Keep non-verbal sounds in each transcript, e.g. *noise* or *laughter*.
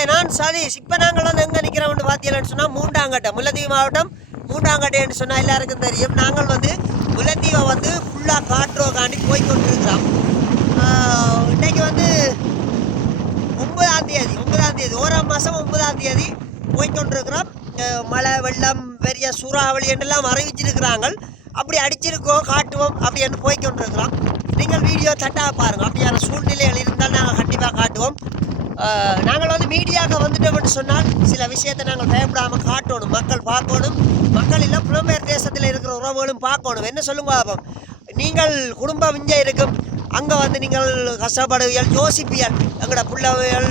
நண்பர்களே நான் சதீஷ் இப்போ நாங்கள் வந்து எங்கே நிற்கிறோம்னு பார்த்தீங்கன்னு சொன்னால் மூண்டாங்கட்டை முல்லைத்தீவு மாவட்டம் மூண்டாங்கட்டைன்னு சொன்னால் எல்லாருக்கும் தெரியும். நாங்கள் வந்து முல்லைத்தீவை வந்து ஃபுல்லாக காட்டுறோக்காண்டி போய் கொண்டிருக்கிறோம் இன்றைக்கு இன்னைக்கு வந்து ஒன்பதாம் தேதி ஒன்பதாம் தேதி ஓராம் மாதம் ஒன்பதாம் தேதி போய் கொண்டிருக்கிறோம் மழை வெள்ளம் பெரிய சூறாவளி என்றெல்லாம் அறிவிச்சிருக்கிறாங்க அப்படி அடிச்சிருக்கோம் காட்டுவோம் அப்படி என்று போய் கொண்டிருக்கிறோம் நீங்கள் வீடியோ தட்டாக பாருங்கள் அப்படியான சூழ்நிலைகள் இருந்தால் நாங்கள் கண்டிப்பாக காட்டுவோம். மீடியாக நாங்கள் வந்து வந்துட்டோம்னு சொன்னால் சில விஷயத்தை நாங்கள் பயப்படாமல் காட்டணும் மக்கள் பார்க்கணும். மக்கள் இல்லை புலம்பெயர் தேசத்தில் இருக்கிற உறவுகளும் பார்க்கணும். என்ன சொல்லுங்க பாபம்? நீங்கள் குடும்பம் இங்கே இருக்கும். அங்கே வந்து நீங்கள் கஷ்டப்படுவீர்கள் யோசிப்பீர்கள் எங்களோட பிள்ளைகள்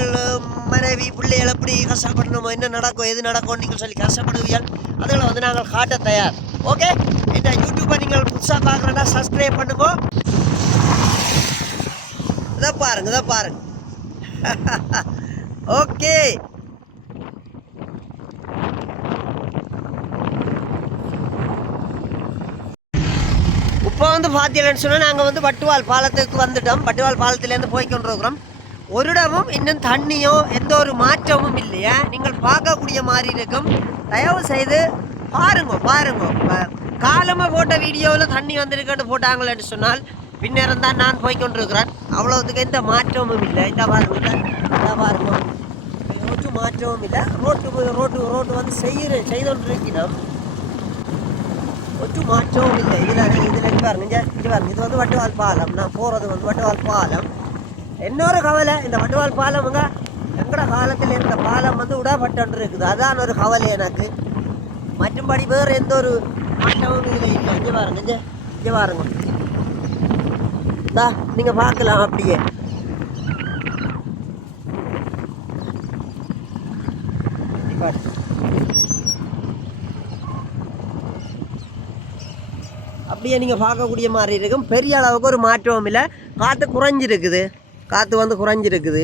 மனைவி பிள்ளைகள் எப்படி கஷ்டப்படணுமோ என்ன நடக்கும் எது நடக்கும் நீங்கள் சொல்லி கஷ்டப்படுவீர்கள் அதில் வந்து நாங்கள் காட்ட தயார். ஓகே? இந்த யூடியூப்பை நீங்கள் புதுசாக பார்க்குறேன்னா சப்ஸ்கிரைப் பண்ணுவோம் இதை பாருங்க இதை பாருங்க. *laughs* ஓகே. இப்போ வந்து பார்த்தீங்கன்னு சொன்னால் நாங்கள் வந்து வட்டுவால் பாலத்துக்கு வந்துட்டோம். வட்டுவால் பாலத்திலேருந்து போய் கொண்டிருக்கிறோம். ஒரு இடமும் இன்னும் தண்ணியோ எந்த ஒரு மாற்றமும் இல்லையா. நீங்கள் பார்க்கக்கூடிய மாதிரி இருக்கும். தயவு செய்து பாருங்க. பாருங்க காலமாக போட்ட வீடியோவில் தண்ணி வந்திருக்குன்னு போட்டாங்களேன்னு சொன்னால் பின்னேரம் தான் நான் போய்கொண்டிருக்கிறேன் அவ்வளோத்துக்கு எந்த மாற்றமும் இல்லை. இந்த பாருங்க இந்த பாருங்க. ரோட்டுக்கு மாற்றமும் இல்லை. ரோட்டு ரோட்டு ரோட்டு வந்து செய்கிற செய்தோன்றிருக்கிறோம் கொண்டிருக்கிறோம் ஒட்டு மாற்றவும் இல்லை. இதில் இதில் இங்கே பாருங்க. இது பாருங்க. இது வந்து வட்டுவால் பாலம். நான் போகிறது வந்து வட்டுவால் பாலம். இன்னொரு கவலை இந்த வட்டுவால் பாலமுங்க எங்கட காலத்தில் இருந்த பாலம் வந்து விடப்பட்டு இருக்குது. அதான் ஒரு கவலை எனக்கு. மற்றும்படி வேறு எந்த ஒரு மாற்றமும் இதில் இல்லை. இங்கே பாருங்க. இங்கே இங்கே பாருங்க. தா நீங்கள் பார்க்கலாம் அப்படியே. பாரு. அப்படியே நீங்கள் பார்க்கக்கூடிய மாதிரி இருக்கும். பெரிய அளவுக்கு ஒரு மாற்றம் இல்லை. காற்று குறைஞ்சிருக்குது. காற்று வந்து குறைஞ்சிருக்குது.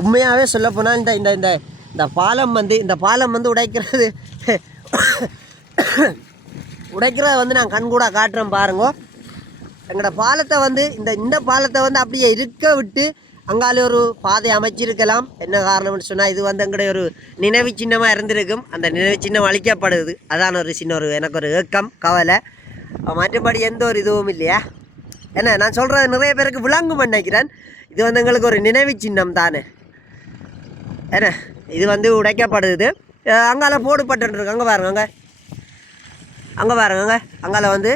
உண்மையாகவே சொல்லப்போனால் இந்த இந்த இந்த இந்த பாலம் வந்து இந்த பாலம் வந்து உடைக்கிறது உடைக்கிறத வந்து நான் கண்கூட காட்டுறேன் பாருங்க. எங்களோட பாலத்தை வந்து இந்த இந்த பாலத்தை வந்து அப்படியே இருக்க விட்டு அங்காலே ஒரு பாதை அமைச்சிருக்கலாம். என்ன காரணம்னு சொன்னால் இது வந்து எங்களுடைய ஒரு நினைவு சின்னமாக இருந்திருக்கும். அந்த நினைவு சின்னம் அழிக்கப்படுது. அதான் ஒரு சின்ன ஒரு எனக்கு ஒரு ஏக்கம் கவலை. மற்றபடி எந்த ஒரு இதுவும் இல்லையா? என்ன நான் சொல்கிறது நிறைய பேருக்கு விளங்கும் நினைக்கிறேன். இது வந்து எங்களுக்கு ஒரு நினைவு சின்னம் தானே. என்ன இது வந்து உடைக்கப்படுது. அங்கால போடுபட்டுருக்கு அங்கே பாருங்க அங்கே. அங்கே பாருங்க அங்கே. அங்கால வந்து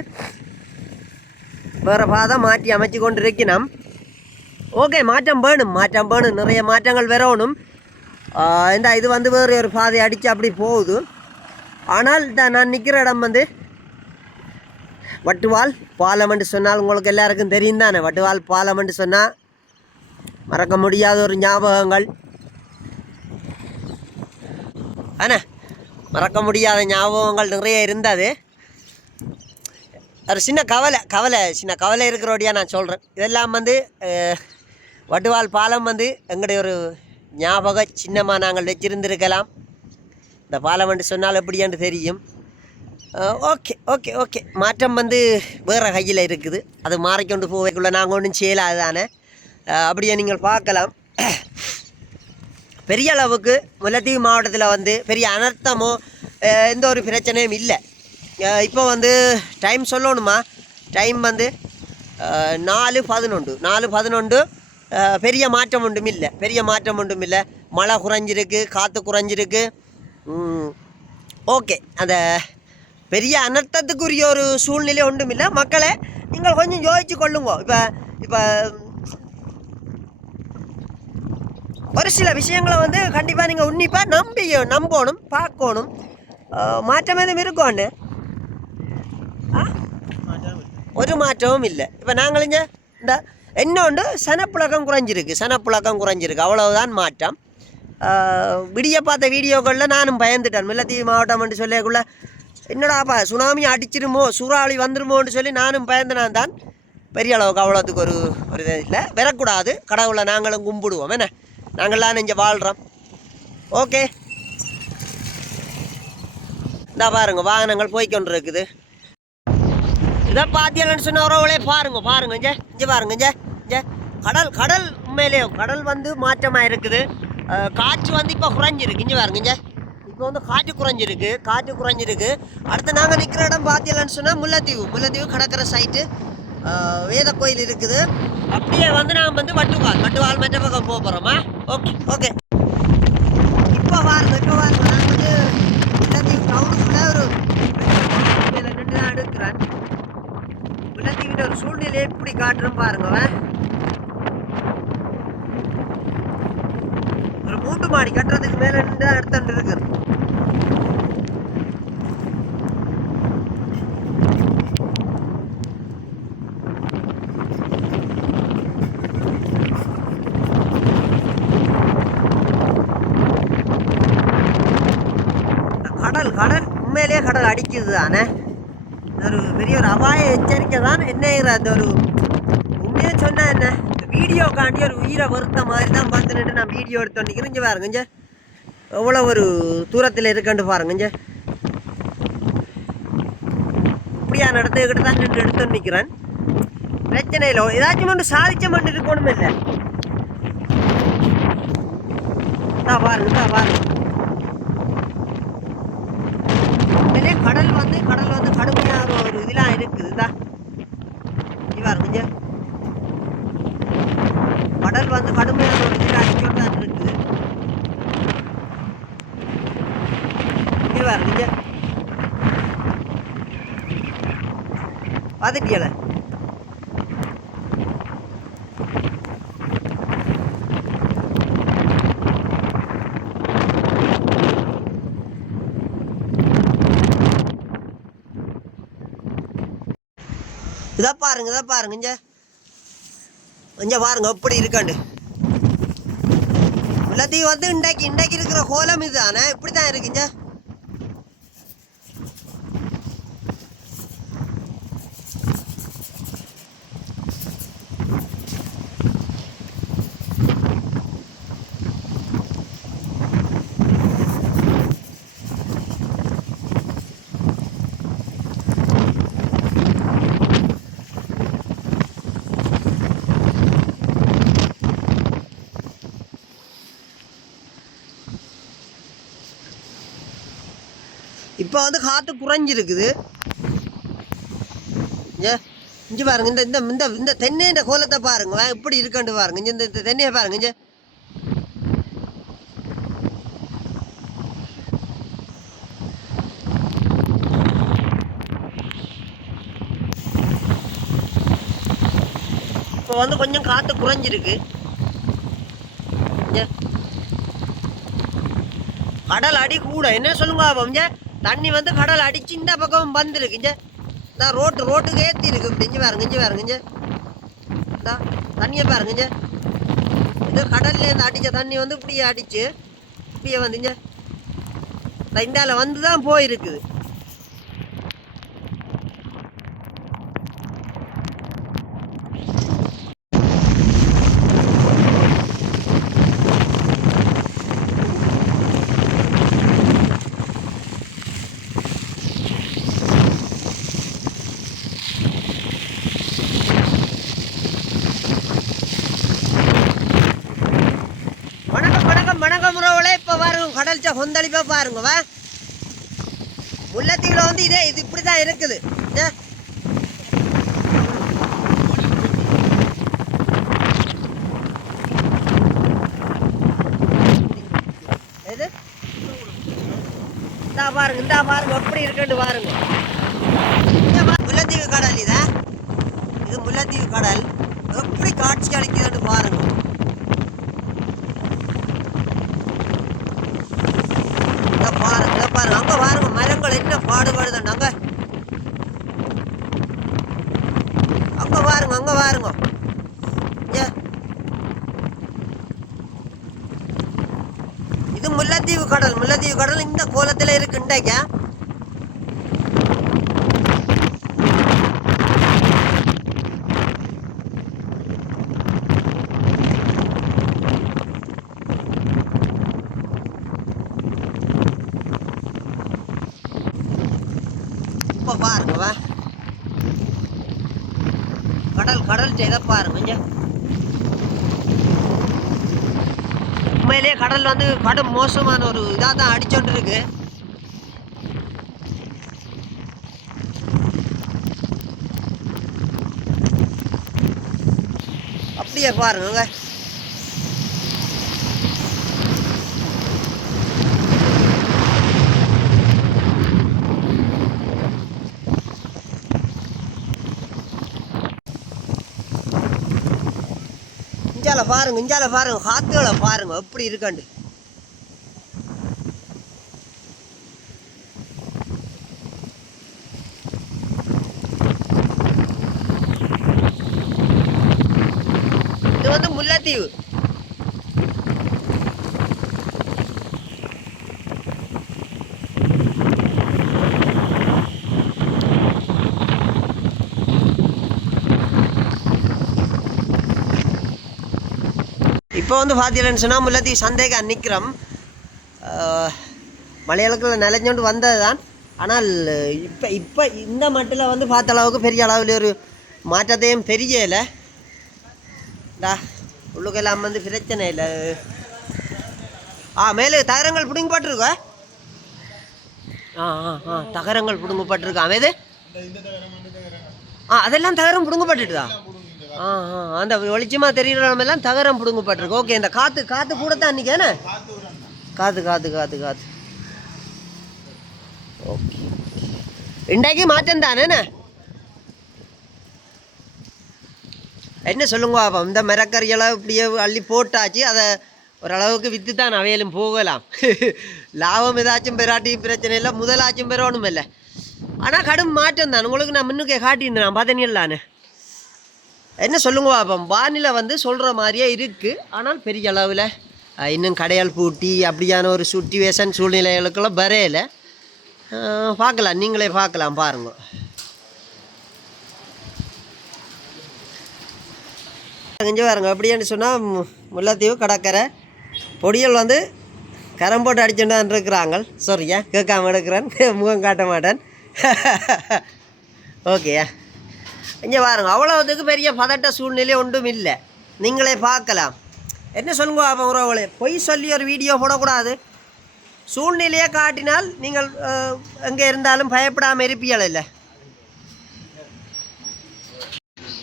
வேறு பாதை மாற்றி அமைச்சு கொண்டு இருக்கணும் ஓகே மாற்றம் வேணும் மாற்றம் வேணும். நிறைய மாற்றங்கள் வரணும். இந்த இது வந்து வேறு ஒரு பாதை அடித்து அப்படி போகுது. ஆனால் இந்த நான் நிற்கிற இடம் வந்து வட்டுவால் பாலம் சொன்னால் உங்களுக்கு எல்லாருக்கும் தெரியும் தானே. வட்டுவால் பாலம் சொன்னால் மறக்க முடியாத ஒரு ஞாபகங்கள். அண்ணா மறக்க முடியாத ஞாபகங்கள் நிறைய இருந்தது. ஒரு சின்ன கவலை கவலை சின்ன கவலை இருக்கிறோடியா நான் சொல்கிறேன் இதெல்லாம் வந்து வட்டுவால் பாலம் வந்து எங்களுடைய ஒரு ஞாபக சின்னமாக நாங்கள் வச்சிருந்திருக்கலாம். இந்த பாலம் என்று சொன்னால் எப்படின்னு தெரியும். Okay okay okay. மாற்றம் வந்து வேறு கையில் இருக்குது. அது மாறிக்கொண்டு போவதுக்குள்ளே நாங்கள் ஒன்றும் செய்யலாது தானே. அப்படியே நீங்கள் பார்க்கலாம். பெரிய அளவுக்கு முல்லைத்தீவு மாவட்டத்தில் வந்து பெரிய அனர்த்தமோ எந்த ஒரு பிரச்சனையும் இல்லை. இப்போ வந்து டைம் சொல்லணுமா? டைம் வந்து நாலு பதினொன்று. நாலு பதினொன்று பெரிய மாற்றம் ஒன்றும் இல்லை. பெரிய மாற்றம் ஒன்றும் இல்லை. மழை குறைஞ்சிருக்கு காற்று குறைஞ்சிருக்கு. ஓகே. அந்த பெரிய அனர்த்தத்துக்குரிய ஒரு சூழ்நிலை ஒன்றும் இல்லை. மக்களை நீங்கள் கொஞ்சம் யோசிச்சு கொள்ளுங்க. இப்போ இப்போ ஒரு சில விஷயங்களை வந்து கண்டிப்பாக நீங்கள் உன்னிப்பாக நம்பி நம்பணும் பார்க்கணும். மாற்றம் எதுவும் இருக்கும்னு ஆ? ஒரு மாற்றமும் இல்லை. இப்போ நாங்கள் இந்த இன்னொன்று சனப்புழக்கம் குறைஞ்சிருக்கு சனப்புழக்கம் குறைஞ்சிருக்கு. அவ்வளவுதான் மாற்றம். விடிய பார்த்த வீடியோக்களில் நானும் பயந்துட்டேன். முல்லைத்தீவு மாவட்டம்னு சொல்லக்குள்ள என்னடாப்பா சுனாமி அடிச்சிருமோ சூறாவளி வந்துருமோன்னு சொல்லி நானும் பயந்தனான் தான் பெரிய அளவுக்கு அவ்வளோத்துக்கு ஒரு ஒரு இது இல்லை. வரக்கூடாது. கடவுளை நாங்களும் கும்பிடுவோம். என்ன? நாங்கள்லாம் இங்கே வாழ்கிறோம் ஓகே. இந்தா பாருங்கள் வாகனங்கள் போய்க்கொண்டு இருக்குது இதை பார்த்தீங்கன்னு சொன்ன உறவுகளே பாருங்க பாருங்க இங்கே இங்கே பாருங்க இங்கே இங்கே. கடல் கடல் உண்மையிலேயே கடல் வந்து மாற்றமாக இருக்குது. காற்று வந்து இப்போ குறைஞ்சிருக்கு. இங்கே பாருங்க இங்கே. இப்போ வந்து காற்று குறைஞ்சிருக்கு காற்று குறைஞ்சிருக்கு. அடுத்து நாங்கள் நிற்கிற இடம் பார்த்தீங்கன்னு சொன்னால் முல்லைத்தீவு. முல்லைத்தீவு கடற்கரை சைட்டு வேத கோயில் இருக்குது. அப்படியே வந்து நாங்கள் வந்து வட்டுவால் வட்டுவால் மற்ற பக்கம் போக போகிறோமா ஓகே ஓகே இப்போ பாருங்க இப்போ பாருங்க நான் வந்து முல்லைத்தீவு டவுனுக்குள்ள ஒரு மேல நின்று தான் எடுக்கிறேன் முல்லைத்தீவின் ஒரு சூழ்நிலையை எப்படி பாருங்க ஒரு மூட்டு மாடி கட்டுறதுக்கு மேல நின்று தான் இருக்கு. கடல் கடல் உண்மையிலேயே கடல் அடிக்குது தானே ஒரு பெரிய ஒரு அபாய எச்சரிக்கை தான் என்னங்கிற அந்த ஒரு உண்மையை சொன்னா என்ன? வீடியோ காண்டி ஒரு உயிரை வருத்த மாதிரி தான் பார்த்துட்டு நான் வீடியோ எடுத்து நிற்கிறேன் இங்கே பாருங்க இங்கே. எவ்வளோ ஒரு தூரத்தில் இருக்கண்டு பாருங்க இங்கே. இப்படியான இடத்துக்கிட்ட தான் நின்று எடுத்து நிற்கிறேன் பிரச்சனை இல்லை. ஏதாச்சும் ஒன்று சாதிச்ச மட்டும் இருக்கணும் இல்லை. தான் பாருங்க தான் பாருங்க. கடல் வந்து கடல் வந்து கடுமையான ஒரு இதெல்லாம் இருக்குது. தான் இவா இருக்கு கடல் வந்து கடுமையான ஒரு இதெல்லாம் அடிச்சுட்டு தான் இருக்குது. இவா இருக்கு பார்த்துட்டியல இதை பாருங்க இதை பாருங்க இங்க. கொஞ்சம் பாருங்க எப்படி இருக்காண்டு. எல்லாத்தையும் வந்து இன்றைக்கு இன்றைக்கு இருக்கிற கோலம் இதுதானே? இப்படி தான் இருக்குங்க இப்போ வந்து காற்று குறைஞ்சிருக்குது. ஏ இங்கே பாருங்க இந்த இந்த இந்த இந்த தென்னைன்ற கோலத்தை பாருங்க இப்படி எப்படி பாருங்க இங்கே இந்த இந்த தென்னையை பாருங்க இங்கே. இப்போ வந்து கொஞ்சம் காற்று குறைஞ்சிருக்கு. ஏ. கடல் அடி கூட என்ன சொல்லுங்க அவங்க தண்ணி வந்து கடல் அடிச்சு இந்த பக்கம் வந்துருக்குங்க இந்த ரோட்டு ரோட்டுக்கு ஏற்றி இருக்கு. இப்படி இங்கே பாருங்க இஞ்சி பாருங்க இங்கே. தண்ணியை பாருங்க இங்கே. இது கடல்லேருந்து அடித்த தண்ணி வந்து இப்படியே அடிச்சு இப்படியே வந்துங்க இந்த இந்தால வந்து தான் போயிருக்குது வணக்கம் வணக்கம் வணக்கம் உறவுகளே இப்போ பாருங்க கடல் சா கொந்தளிப்பா பாருங்க வா முல்லைத்தீவில் வந்து இதே இது இப்படி தான் இருக்குது ஏ எது இந்தா பாருங்க எப்படி இருக்குன்னு பாருங்க. முல்லைத்தீவு கடல் இதா? இது முல்லைத்தீவு கடல். எப்படி காட்சி அளிக்குதுன்னு பாருங்க. பாருங்க பாருங்க அங்க பாருங்க மரங்கள் என்ன பாடுபடுதுன்னு அங்க அங்க பாருங்க அங்க பாருங்க ஏ இது முல்லைத்தீவு கடல் முல்லைத்தீவு கடல் இந்த கோலத்தில் இருக்கு இன்றைக்கு. பாருங்க வா. கடல் கடல் செய்த பாருங்க கொஞ்சம் உண்மையிலேயே கடல் வந்து படம் மோசமான ஒரு இதாக தான் அடிச்சோண்டு இருக்கு அப்படியே பாருங்க இஞ்சால பாருங்க இஞ்சால பாருங்க காத்துகளை பாருங்க எப்படி இருக்காண்டு. இது வந்து முல்லைத்தீவு. இப்போ வந்து பார்த்தீங்கன்னு சொன்னால் முல்லைத்தீவு சந்தைக்கு நிற்கிறோம் மலையாளத்தில் நிலைஞ்சோண்டு வந்தது தான் ஆனால் இப்போ இப்போ இந்த மட்டில் வந்து பார்த்த அளவுக்கு பெரிய அளவில் ஒரு மாற்றத்தையும் தெரியலை டா உள்ளுக்கெல்லாம் வந்து பிரச்சனை இல்லை. ஆ மேலே தகரங்கள் பிடுங்கப்பட்டிருக்கா? ஆ ஆ ஆ தகரங்கள் பிடுங்கப்பட்டிருக்கா. இது ஆ அதெல்லாம் தகரம் பிடுங்கப்பட்டுட்டுதா? ஆ ஆ. அந்த வெளிச்சமாக தெரிகிற தகரம் பிடுங்கப்பட்டிருக்கு. ஓகே இந்த காற்று காற்று கூட தான் அன்றைக்கி என்ன? காற்று காற்று காற்று காற்று ஓகே இன்றைக்கு மாற்றம் தானே என்ன? என்ன சொல்லுங்க அப்போ இந்த மிரக்கறியெல்லாம் இப்படியே அள்ளி போட்டாச்சு. அதை ஓரளவுக்கு விற்று தான் அவையிலும் போகலாம். *laughs* லாபம் ஏதாச்சும் பெறாட்டி பிரச்சனை இல்லை. முதலாச்சும் பெறணும் இல்லை ஆனால் கடும் மாற்றம் தான். உங்களுக்கு நான் முன்னுக்கே காட்டியிருந்தேன். நான் பார்த்தேன்னு என்ன சொல்லுங்க பாப்போம்? வானிலை வந்து சொல்கிற மாதிரியே இருக்குது ஆனால் பெரிய அளவில் இன்னும் கடையால் பூட்டி அப்படியான ஒரு சுட்டிவேஷன் சூழ்நிலைகளுக்கெல்லாம் வரையில. பார்க்கலாம். நீங்களே பார்க்கலாம் பாருங்க. இங்கே பாருங்க அப்படின்னு சொன்னால் முல்லைத்தீவு கடற்கரை பொடியல் வந்து கரம் போட்டு அடிச்சுட்டு தான் இருக்கிறாங்க சரியா கேட்காம எடுக்கிறேன். முகம் காட்ட மாட்டேன். ஓகேயா *laughs* இங்கே பாருங்க அவ்வளோதுக்கு பெரிய பதட்ட சூழ்நிலை ஒன்றும் இல்லை. நீங்களே பார்க்கலாம். என்ன சொல்லுங்க அப்போ உறவுகளே? பொய் சொல்லி ஒரு வீடியோ போடக்கூடாது. சூழ்நிலையை காட்டினால் நீங்கள் எங்கே இருந்தாலும் பயப்படாமல் இருப்பீர்கள் இல்லை.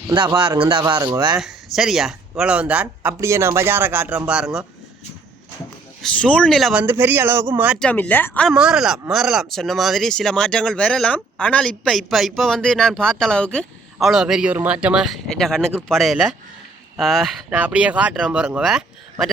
இந்தா பாருங்க இந்தா பாருங்க வே. சரியா? இவ்வளவு தான் அப்படியே நான் பஜாரை காட்டுறேன் பாருங்க. சூழ்நிலை வந்து பெரிய அளவுக்கு மாற்றம் இல்லை. ஆனால் மாறலாம் மாறலாம். சொன்ன மாதிரி சில மாற்றங்கள் வரலாம். ஆனால் இப்போ இப்போ இப்போ வந்து நான் பார்த்த அளவுக்கு அவ்வளோ பெரிய ஒரு மாற்றமாக என் கண்ணுக்கு படையலை. நான் அப்படியே காட்டுறேன் பாருங்க மற்ற